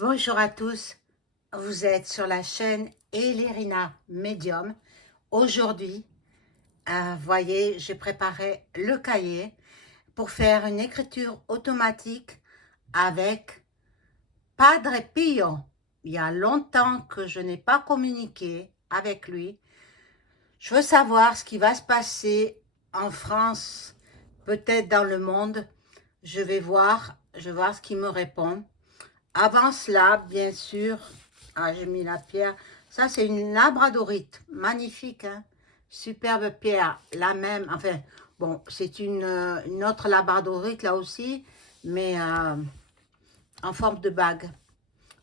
Bonjour à tous, vous êtes sur la chaîne Elérina Medium. Aujourd'hui, voyez, j'ai préparé le cahier pour faire une écriture automatique avec Padre Pio. Il y a longtemps que je n'ai pas communiqué avec lui. Je veux savoir ce qui va se passer en France, peut-être dans le monde. Je vais voir ce qu'il me répond. Avant cela, bien sûr, j'ai mis la pierre. Ça, c'est une labradorite. Magnifique, hein? Superbe pierre. La même, enfin, bon, c'est une autre labradorite là aussi, mais en forme de bague.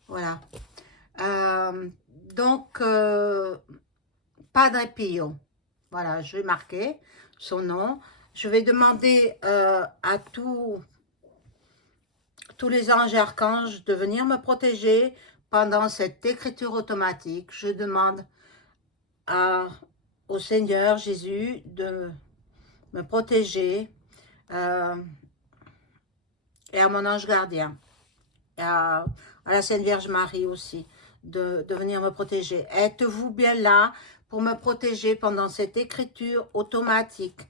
Voilà. Euh, donc, Padre Pio. Voilà, je vais marquer son nom. Je vais demander à tous les anges et archanges de venir me protéger pendant cette écriture automatique. Je demande au Seigneur Jésus de me protéger euh, et à mon ange gardien, et à la Sainte Vierge Marie aussi, de venir me protéger. Êtes-vous bien là pour me protéger pendant cette écriture automatique,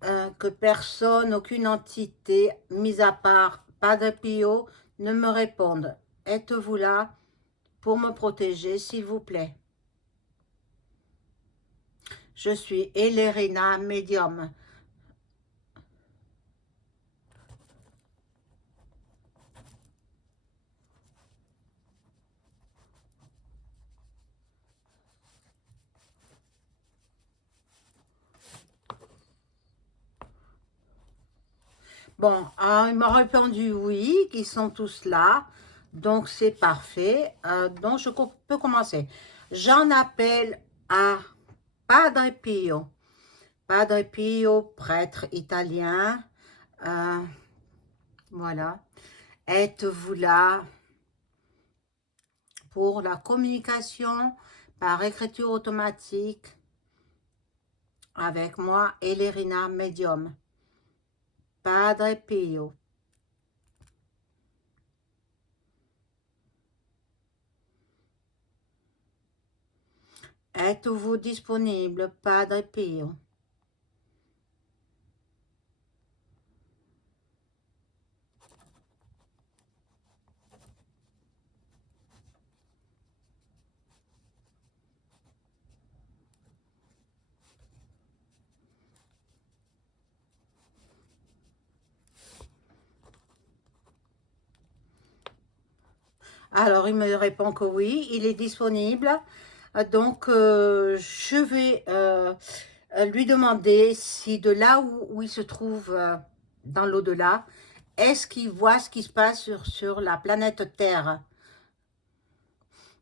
que personne, aucune entité, mis à part Padre Pio, ne me réponde. Êtes-vous là pour me protéger, s'il vous plaît? Je suis Elérina Medium. Bon, il m'a répondu oui, qu'ils sont tous là. Donc, c'est parfait. Donc, je peux commencer. J'en appelle à Padre Pio. Padre Pio, prêtre italien. Euh, voilà. Êtes-vous là pour la communication par écriture automatique avec moi, Elérina Medium? Padre Pio. Êtes-vous disponible, Padre Pio? Alors, il me répond que oui, il est disponible. Donc, je vais lui demander si de là où il se trouve dans l'au-delà, est-ce qu'il voit ce qui se passe sur la planète Terre?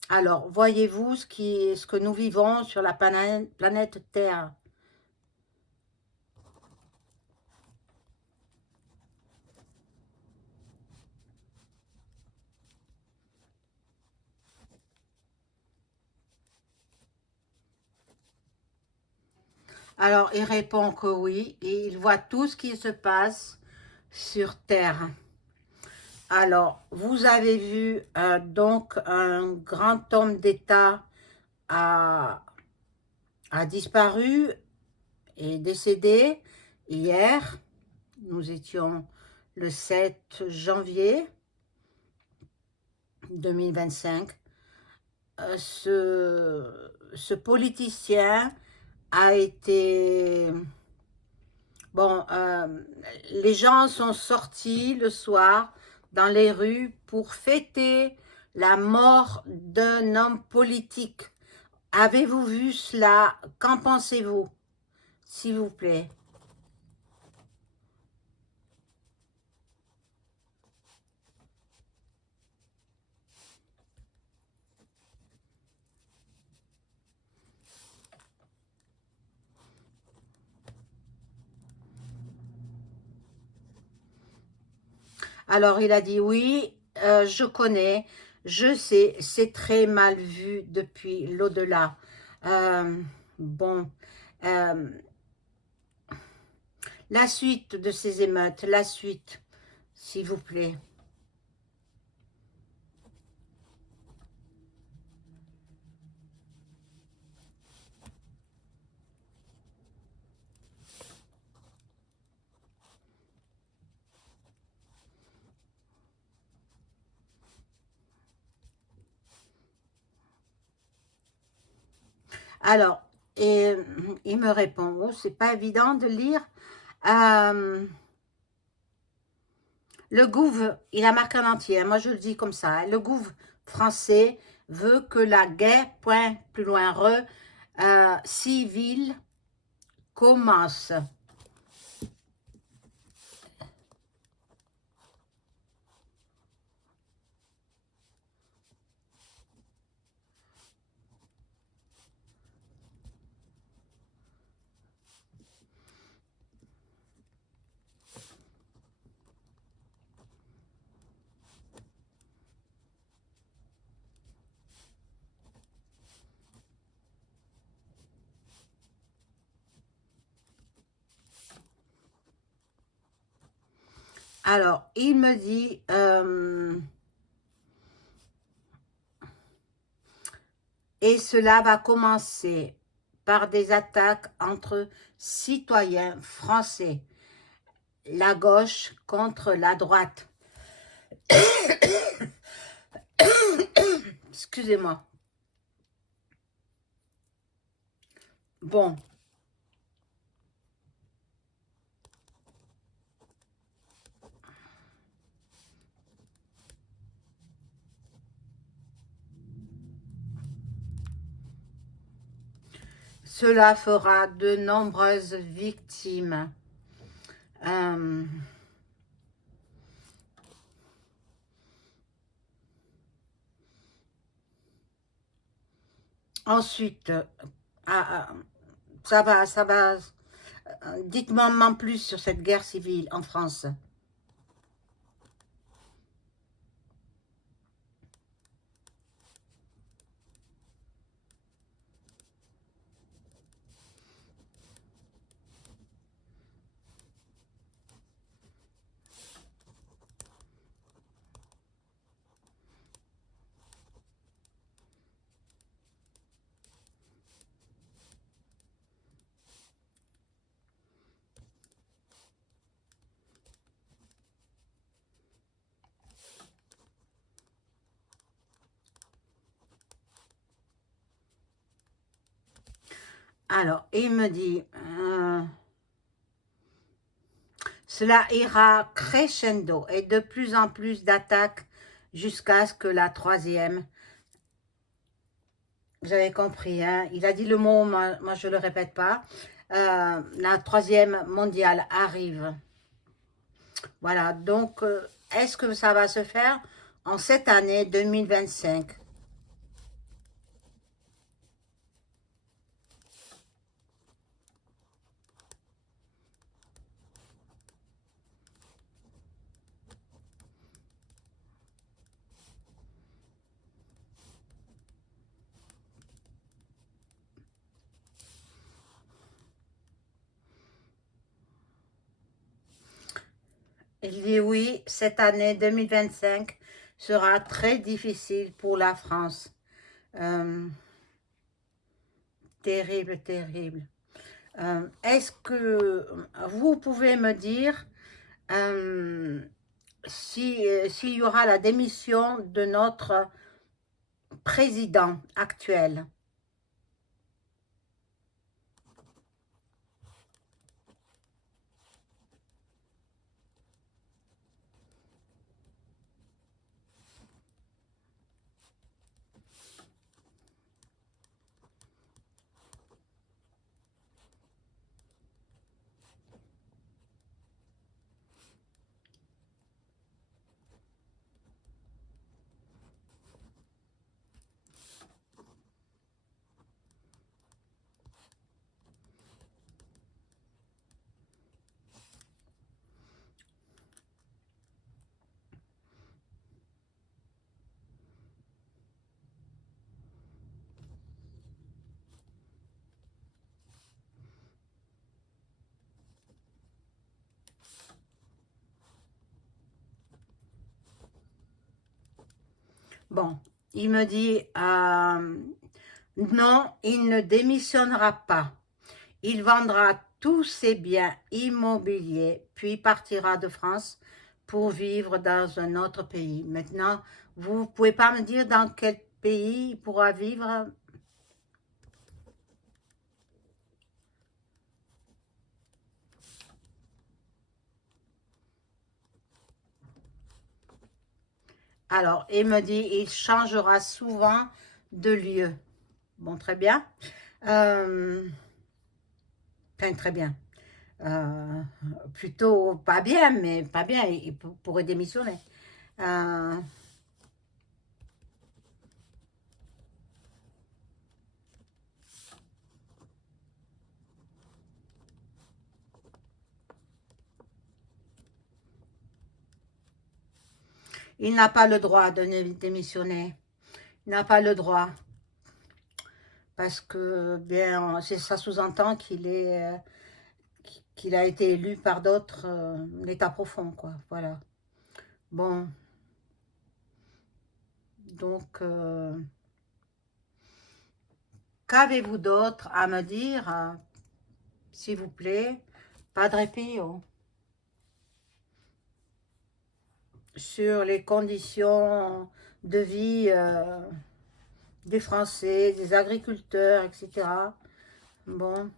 Alors, voyez-vous ce que nous vivons sur la planète Terre? Alors, il répond que oui, et il voit tout ce qui se passe sur Terre. Alors, vous avez vu donc un grand homme d'État a, a disparu et décédé hier. Nous étions le 7 janvier 2025. Ce politicien a été... Bon, les gens sont sortis le soir dans les rues pour fêter la mort d'un homme politique. Avez-vous vu cela? Qu'en pensez-vous, s'il vous plaît? Alors, il a dit oui, je connais, je sais, c'est très mal vu depuis l'au-delà. Bon, euh, la suite de ces émeutes, la suite, s'il vous plaît. Alors, et il me répond, oh, c'est pas évident de lire. Le gouv, il a marqué en entier, hein, moi je le dis comme ça, hein, le gouv français veut que la guerre, point plus loin, civile commence. Alors, il me dit, et cela va commencer par des attaques entre citoyens français, la gauche contre la droite. Excusez-moi. Bon. Cela fera de nombreuses victimes. Ensuite, ça va. Dites-moi en plus sur cette guerre civile en France. Alors, il me dit, cela ira crescendo et de plus en plus d'attaques jusqu'à ce que la troisième, vous avez compris, hein, il a dit le mot, moi je ne le répète pas, la troisième mondiale arrive. Voilà, donc, est-ce que ça va se faire en cette année 2025? Il dit oui, cette année 2025 sera très difficile pour la France. Terrible, terrible. Est-ce que vous pouvez me dire s'il y aura la démission de notre président actuel? Bon, il me dit non, il ne démissionnera pas. Il vendra tous ses biens immobiliers, puis partira de France pour vivre dans un autre pays. Maintenant, vous ne pouvez pas me dire dans quel pays il pourra vivre? Alors, il me dit, il changera souvent de lieu. Bon, très bien. Enfin, très bien. Euh, Plutôt pas bien, mais pas bien, il pourrait démissionner. Euh, il n'a pas le droit de démissionner. Il n'a pas le droit. Parce que, bien, ça sous-entend qu'il a été élu par d'autres, l'état profond, quoi. Voilà. Bon, donc, qu'avez-vous d'autre à me dire, s'il vous plaît, Padre Pio, sur les conditions de vie des Français, des agriculteurs, etc. Bon,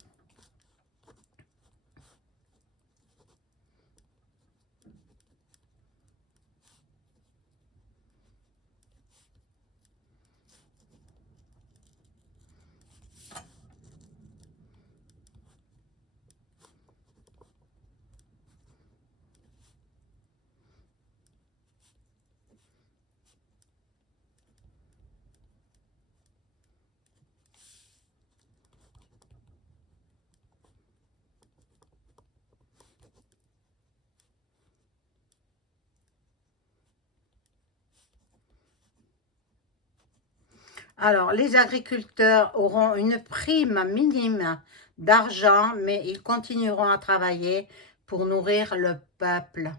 alors, les agriculteurs auront une prime minime d'argent, mais ils continueront à travailler pour nourrir le peuple.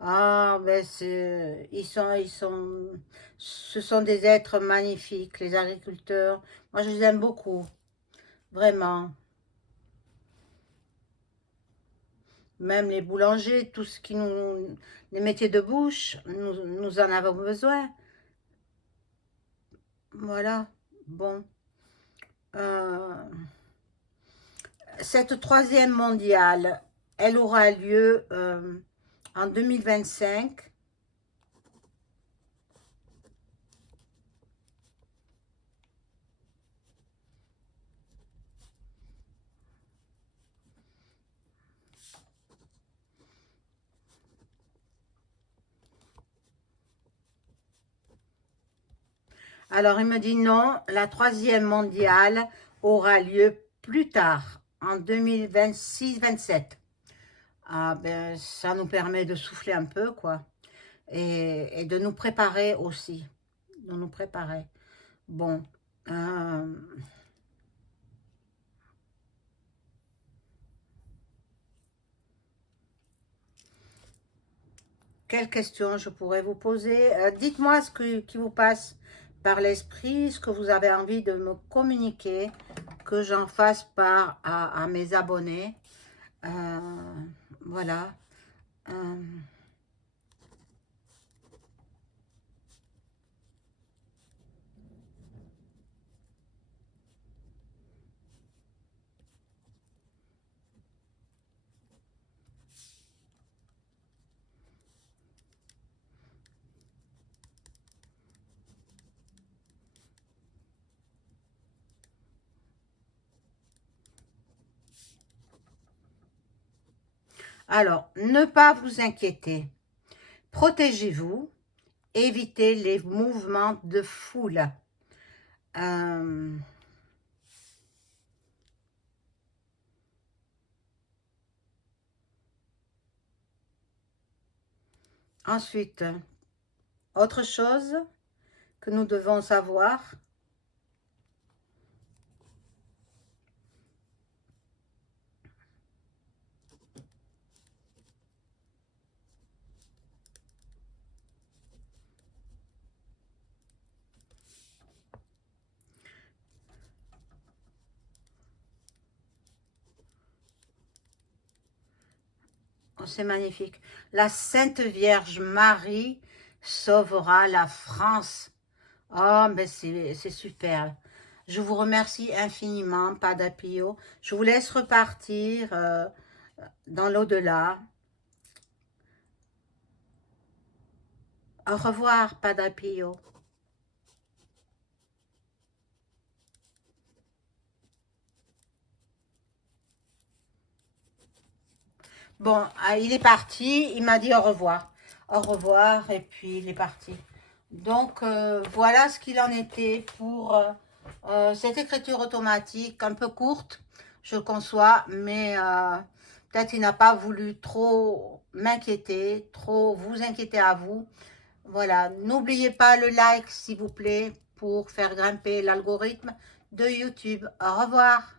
Ah, ben ce sont des êtres magnifiques, les agriculteurs. Moi, je les aime beaucoup, vraiment. Même les boulangers, tout ce qui les métiers de bouche, nous en avons besoin. Voilà, bon. Euh, Cette troisième mondiale, elle aura lieu en 2025. Alors, il me dit non, la troisième mondiale aura lieu plus tard, en 2026-27. Ah ben, ça nous permet de souffler un peu, quoi. Et de nous préparer aussi. De nous préparer. Bon. euh, Quelles questions je pourrais vous poser? Dites-moi qui vous passe par l'esprit, ce que vous avez envie de me communiquer, que j'en fasse part à mes abonnés. Euh, voilà. Euh, alors, ne pas vous inquiéter. Protégez-vous. Évitez les mouvements de foule. Euh, Ensuite, autre chose que nous devons savoir. Oh, c'est magnifique. La Sainte Vierge Marie sauvera la France. Oh, mais c'est super. Je vous remercie infiniment, Padre Pio. Je vous laisse repartir dans l'au-delà. Au revoir, Padre Pio. Bon, il est parti, il m'a dit au revoir. Au revoir, et puis il est parti. Donc, voilà ce qu'il en était pour cette écriture automatique, un peu courte, je le conçois, mais peut-être il n'a pas voulu trop m'inquiéter, trop vous inquiéter à vous. Voilà, n'oubliez pas le like, s'il vous plaît, pour faire grimper l'algorithme de YouTube. Au revoir.